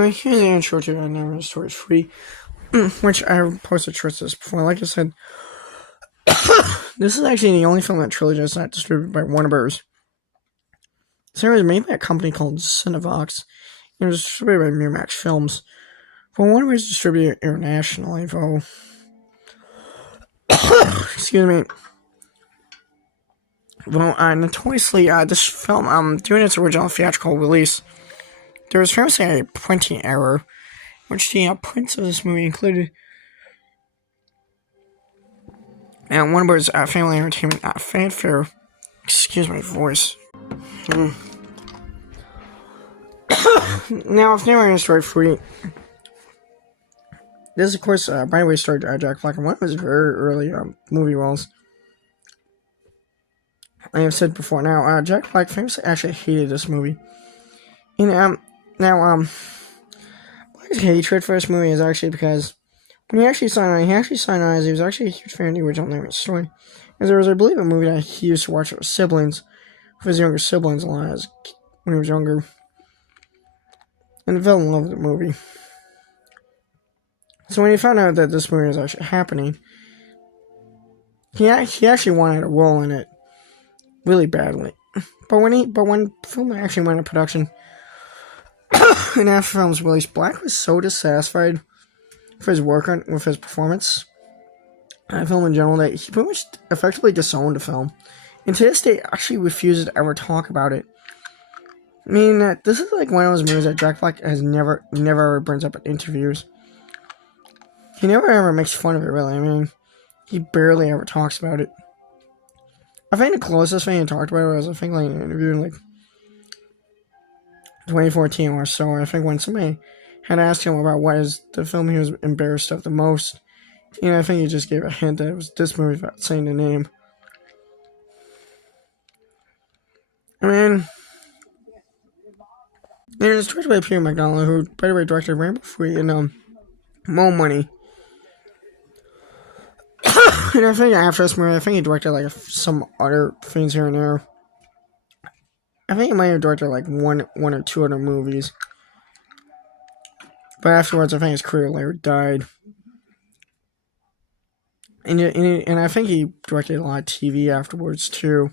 Anyway, here's the intro to Neverending Story 3, which I posted shorts this before. Like I said, this is actually the only film in that trilogy that's not distributed by Warner Bros. This was made by a company called Cinevox, and it was distributed by Miramax Films. But Warner Bros. Distributed it internationally, though. Excuse me. Well, notoriously, this film, during its original theatrical release, there was famously a printing error, which the prints of this movie included Warner Bros. Family Entertainment fanfare. Excuse my voice. Now, if Neverending Story 3, this, of course, by the way, starred Jack Black in one of his very early movie roles. I have said before. Now, Jack Black famously actually hated this movie. And Black's hatred for this movie is actually because when he actually signed on, as he was actually a huge fan of the original Neverending Story. As there was, I believe, a movie that he used to watch with his siblings, with his younger siblings a lot when he was younger. And he fell in love with the movie. So when he found out that this movie was actually happening, he actually wanted a role in it really badly. But when the film actually went into production, and after the film's release, Black was so dissatisfied with his work with his performance on the film in general that he pretty much effectively disowned the film. And to this day, actually refuses to ever talk about it. I mean, this is like one of those movies that Jack Black has never ever brings up in interviews. He never ever makes fun of it, really. I mean, he barely ever talks about it. I think the closest thing he talked about it was, I think, like an interview in, like, 2014 or so. I think when somebody had asked him about what is the film he was embarrassed of the most, and I think he just gave a hint that it was this movie without saying the name. I mean, it was directed by Peter McDonald, who, by the way, directed Rainbow Free and Mo Money. And I think after this movie, I think he directed like some other things here and there. I think he might have directed like one or two other movies. But afterwards, I think his career later died. And I think he directed a lot of TV afterwards too.